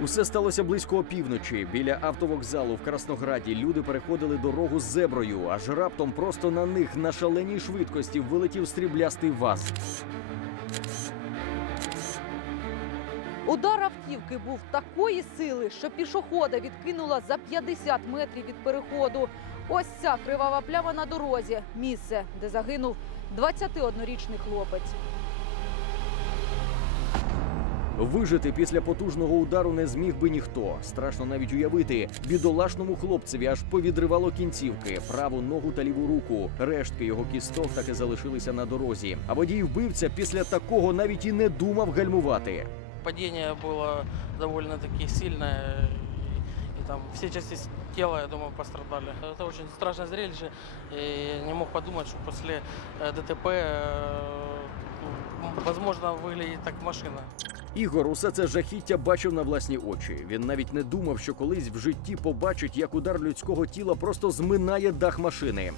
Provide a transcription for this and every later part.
Усе сталося близько опівночі. Біля автовокзалу в Краснограді люди переходили дорогу з зеброю, аж раптом просто на них на шаленій швидкості вилетів стріблястий ВАЗ. Удар автівки був такої сили, що пішохода відкинула за 50 метрів від переходу. Ось ця кривава пляма на дорозі. Місце, де загинув 21-річний хлопець. Вижити після потужного удару не зміг би ніхто. Страшно навіть уявити. Бідолашному хлопцеві аж повідривало кінцівки, праву ногу та ліву руку. Рештки його кісток так і залишилися на дорозі. А водій вбивця після такого навіть і не думав гальмувати. Падение было довольно-таки сильное, и, и там все части с- тела, я думаю, пострадали. Это очень страшное зрелище, и не мог подумать, что после э, ДТП, э, м, возможно, выглядит так машина. Ігор усе це жахіття бачив на власні очі. Він навіть не думав, що колись в житті побачить, як удар людського тіла просто зминає дах машини.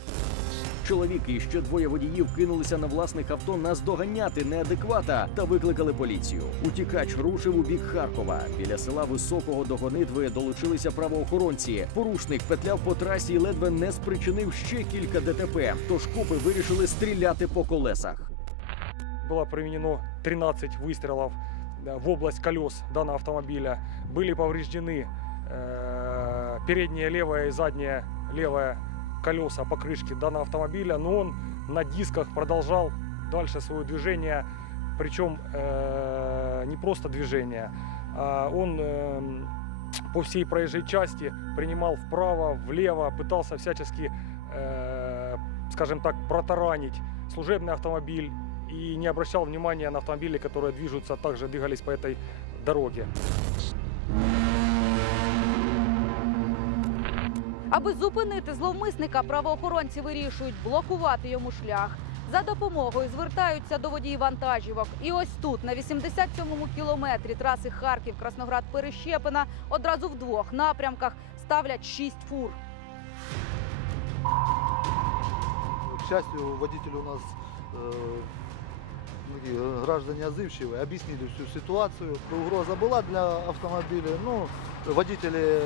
Чоловік і ще двоє водіїв кинулися на власних авто наздоганяти неадеквата та викликали поліцію. Утікач рушив у бік Харкова. Біля села Високого до гонитви долучилися правоохоронці. Порушник петляв по трасі і ледве не спричинив ще кілька ДТП. Тож копи вирішили стріляти по колесах. Было применено 13 выстрелов да, в область колес данного автомобиля. Были повреждены э, переднее левое и заднее левое колеса покрышки данного автомобиля, но он на дисках продолжал дальше свое движение, причем э, не просто движение, а он эм, по всей проезжей части принимал вправо, влево, пытался всячески, э, скажем так, протаранить служебный автомобиль и не обращал внимания на автомобили, которые движутся, также двигались по этой дороге. Аби зупинити зловмисника, правоохоронці вирішують блокувати йому шлях. За допомогою звертаються до водіїв вантажівок. І ось тут, на 87-му кілометрі траси Харків-Красноград-Перещепина, одразу в двох напрямках ставлять шість фур. К счастью, водители у нас э, такие, э, граждане отзывчивые, объяснили всю ситуацию. Угроза была для автомобиля, ну, водители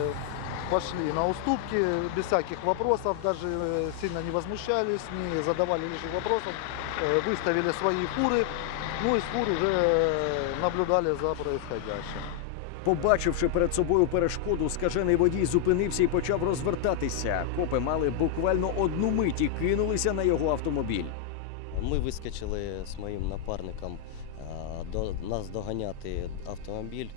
пошли на уступки без всяких вопросов, даже э, сильно не возмущались, не задавали лишних вопросов, э, выставили свои фуры, ну, из фур уже э, наблюдали за происходящим. Побачивши перед собою перешкоду, скажений водій зупинився і почав розвертатися. Копи мали буквально одну мить і кинулися на його автомобіль. Ми вискочили з моїм напарником е, до нас доганяти автомобіль.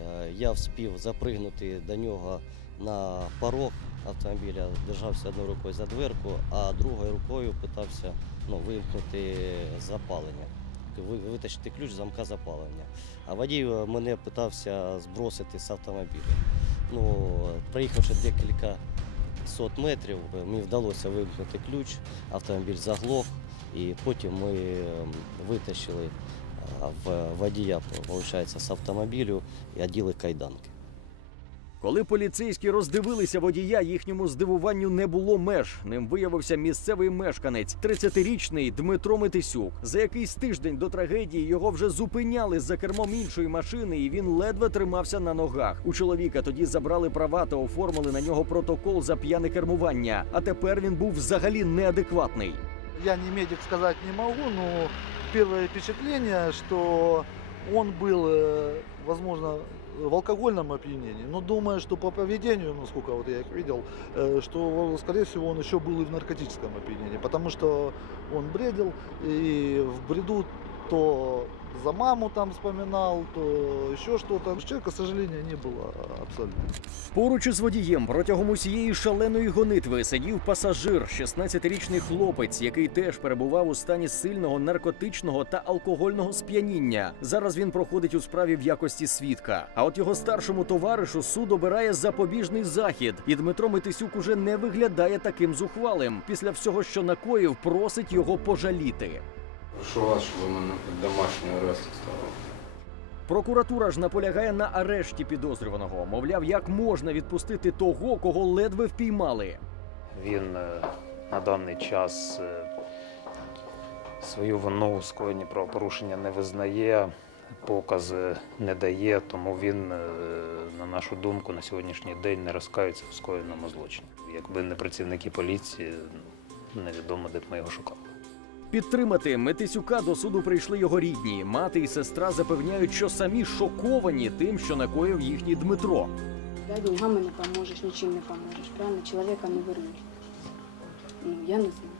Е, Я вспів запригнути до нього на порог автомобіля, держався одною рукою за дверку, а другою рукою питався ну, вимкнути запалення, витащити ключ з замка запалення. А водій мене питався збросити з автомобіля. Ну, проїхавши декілька сот метрів, мені вдалося вимкнути ключ, автомобіль заглох. І потім ми ем, витащили в водія виходить, з автомобілю і оділи кайданки. Коли поліцейські роздивилися водія, їхньому здивуванню не було меж. Ним виявився місцевий мешканець, 30-річний Дмитро Метисюк. За якийсь тиждень до трагедії його вже зупиняли за кермом іншої машини, і він ледве тримався на ногах. У чоловіка тоді забрали права та оформили на нього протокол за п'яне кермування. А тепер він був взагалі неадекватний. Я не медик сказать не могу, но первое впечатление, что он был, э, возможно, в алкогольном опьянении, но думаю, что по поведению, ну сколько вот я их видел, э, что, скорее всего, он еще был и в наркотическом опьянении, потому что он бредил и в бреду то за маму там вспоминал, то еще что-то. Человека, к сожалению, не было абсолютно. Поруч із водієм протягом усієї шаленої гонитви сидів пасажир, 16-річний хлопець, який теж перебував у стані сильного наркотичного та алкогольного сп'яніння. Зараз він проходить у справі в якості свідка. А от його старшому товаришу суд обирає запобіжний захід, і Дмитро Митисюк уже не виглядає таким зухвалим. Після всього, що накоїв, просить його пожаліти. Прошу вас, щоб ви мене під домашній арест ставили. Прокуратура ж наполягає на арешті підозрюваного. Мовляв, як можна відпустити того, кого ледве впіймали. Він е, на даний час е, свою вину у скоєнні правопорушення не визнає. покази не дає, тому він, е, на нашу думку, на сьогоднішній день не розкаюється в скоєному злочині. Якби не працівники поліції, невідомо, де б ми його шукали. Підтримати Метисюка до суду прийшли його рідні. Мати і сестра запевняють, що самі шоковані тим, що накоїв їхній Дмитро. Да, деньгами не поможеш, нічим не поможеш. Правильно, чоловіка не вернуть. Ну, я не знаю.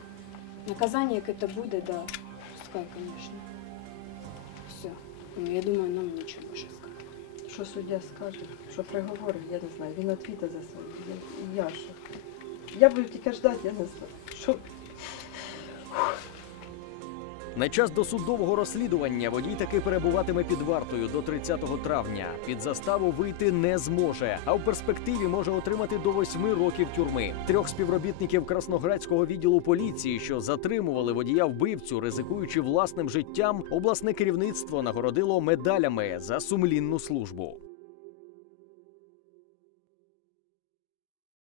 Наказання, яке це буде, да, пускай, звісно. Все. Ну, я думаю, нам нічого більше сказати. Що суддя скаже, що приговори, я не знаю. Він відповіде за себе. Я, я що? Я буду тільки ждати, я не знаю. Що На час досудового розслідування водій таки перебуватиме під вартою до 30 травня. Під заставу вийти не зможе, а в перспективі може отримати до 8 років тюрми. Трьох співробітників красноградського відділу поліції, що затримували водія вбивцю, ризикуючи власним життям, обласне керівництво нагородило медалями за сумлінну службу.